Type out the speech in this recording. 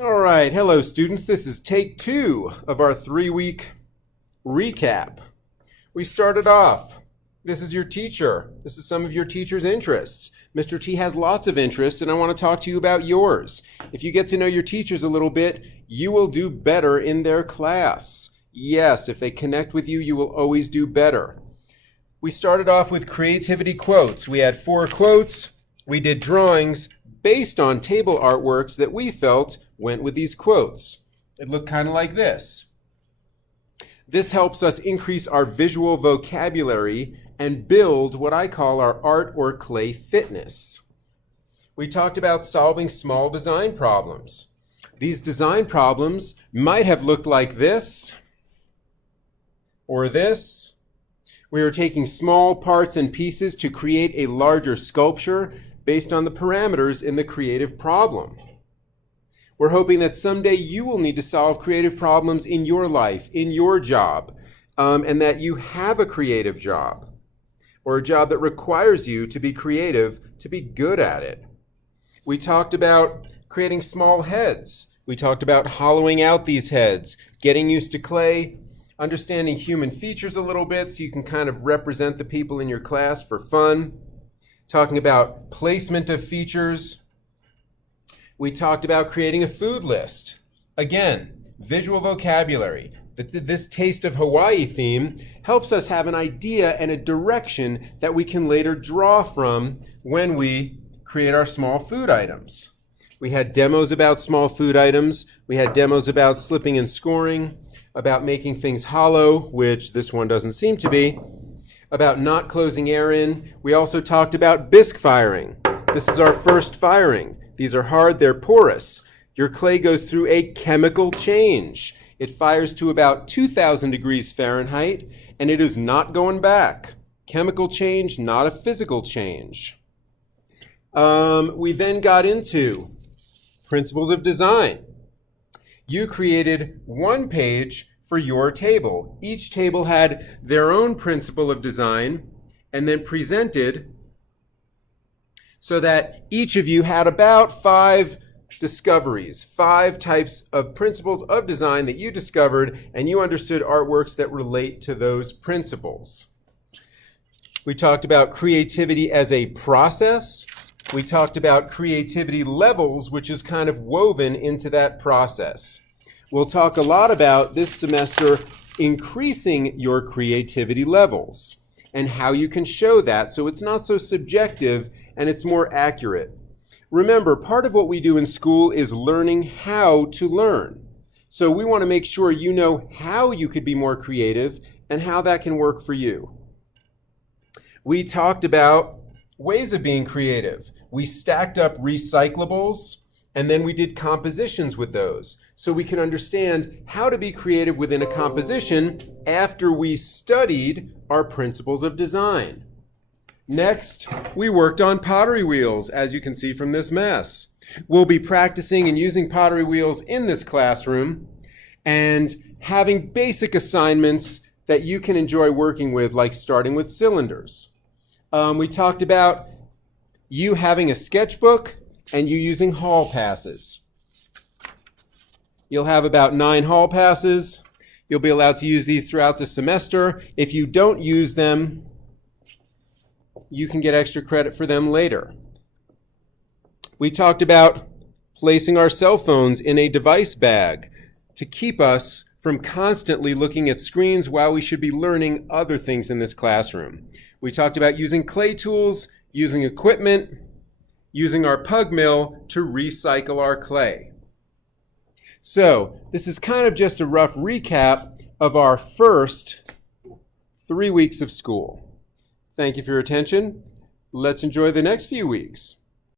All right, hello students. This is take 2 of our 3-week recap. We started off. This is your teacher. This is some of your teacher's interests. Mr. T has lots of interests, and I want to talk to you about yours. If you get to know your teachers a little bit, you will do better in their class. Yes, if they connect with you, you will always do better. We started off with creativity quotes. We had 4 quotes. We did drawings based on table artworks that we felt went with these quotes. It looked kind of like this. This helps us increase our visual vocabulary and build what I call our art or clay fitness. We talked about solving small design problems. These design problems might have looked like this or this. We were taking small parts and pieces to create a larger sculpture based on the parameters in the creative problem. We're hoping that someday you will need to solve creative problems in your life, in your job, and that you have a creative job or a job that requires you to be creative, to be good at it. We talked about creating small heads. We talked about hollowing out these heads, getting used to clay, understanding human features a little bit so you can kind of represent the people in your class for fun. Talking about placement of features. We talked about creating a food list. Again, visual vocabulary. This Taste of Hawaii theme helps us have an idea and a direction that we can later draw from when we create our small food items. We had demos about small food items. We had demos about slipping and scoring, about making things hollow, which this one doesn't seem to be, about not closing air in. We also talked about bisque firing. This is our first firing. These are hard, they're porous. Your clay goes through a chemical change. It fires to about 2,000 degrees Fahrenheit, and it is not going back. Chemical change, not a physical change. We then got into principles of design. You created one page for your table. Each table had their own principle of design and then presented so that each of you had about 5 discoveries, 5 types of principles of design that you discovered, and you understood artworks that relate to those principles. We talked about creativity as a process. We talked about creativity levels, which is kind of woven into that process. We'll talk a lot about this semester increasing your creativity levels and how you can show that so it's not so subjective and it's more accurate. Remember, part of what we do in school is learning how to learn. So we want to make sure you know how you could be more creative and how that can work for you. We talked about ways of being creative. We stacked up recyclables, and then we did compositions with those so we can understand how to be creative within a composition after we studied our principles of design. Next, we worked on pottery wheels, as you can see from this mess. We'll be practicing and using pottery wheels in this classroom and having basic assignments that you can enjoy working with, like starting with cylinders. We talked about you having a sketchbook and you using hall passes. You'll have about 9 hall passes. You'll be allowed to use these throughout the semester. If you don't use them, you can get extra credit for them later. We talked about placing our cell phones in a device bag to keep us from constantly looking at screens while we should be learning other things in this classroom. We talked about using clay tools, using equipment, using our pug mill to recycle our clay. So this is kind of just a rough recap of our first 3 weeks of school. Thank you for your attention. Let's enjoy the next few weeks.